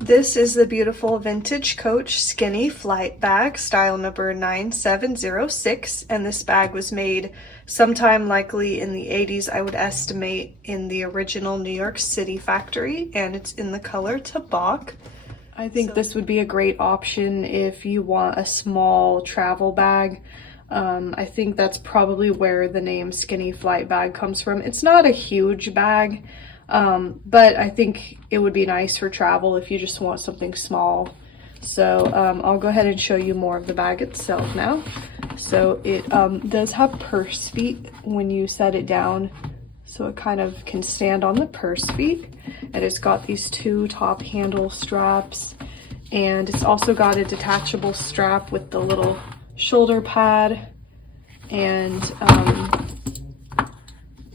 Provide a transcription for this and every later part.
This is the beautiful vintage Coach skinny flight bag, style number 9706, and this bag was made sometime likely in the 80s, I would estimate, in the original New York City factory, and it's in the color Tabac. I think this would be a great option if you want a small travel bag. I think that's probably where the name skinny flight bag comes from. It's not a huge bag, but I think it would be nice for travel if you just want something small. So I'll go ahead and show you more of the bag itself now. So it does have purse feet when you set it down, so it kind of can stand on the purse feet. And it's got these two top handle straps, and it's also got a detachable strap with the little shoulder pad and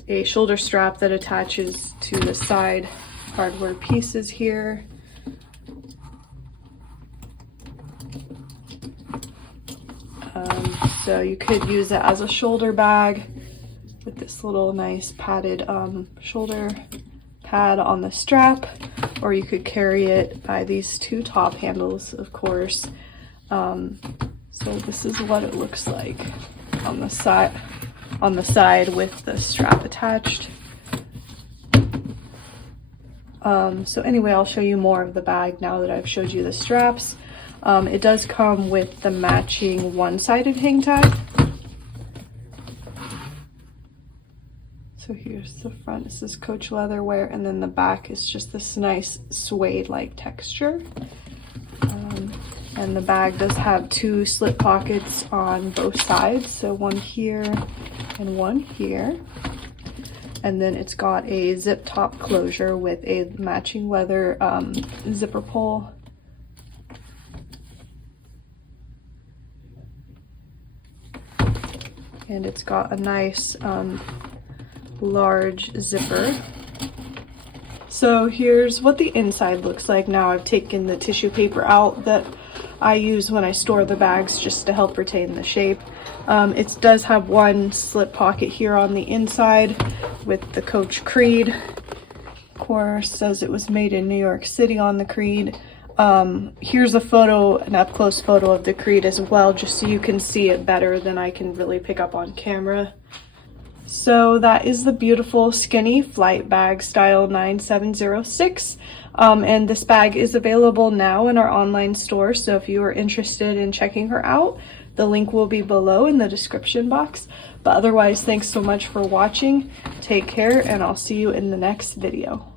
a shoulder strap that attaches to the side hardware pieces here. So you could use it as a shoulder bag with this little nice padded shoulder pad on the strap, or you could carry it by these two top handles, of course. So this is what it looks like on the side with the strap attached. So anyway, I'll show you more of the bag now that I've showed you the straps. It does come with the matching one-sided hang tag. So here's the front, this is Coach leatherware, and then the back is just this nice suede-like texture. And the bag does have two slip pockets on both sides, so one here and one here. And then it's got a zip top closure with a matching leather zipper pull. And it's got a nice large zipper. So here's what the inside looks like. Now I've taken the tissue paper out that I use when I store the bags just to help retain the shape. It does have one slip pocket here on the inside with the Coach Creed. Of course, says it was made in New York City on the Creed. Here's a photo, an up-close photo of the Creed as well, just so you can see it better than I can really pick up on camera. So that is the beautiful skinny flight bag, style 9706. And this bag is available now in our online store, so if you are interested in checking her out, the link will be below in the description box. But otherwise, thanks so much for watching. Take care, and I'll see you in the next video.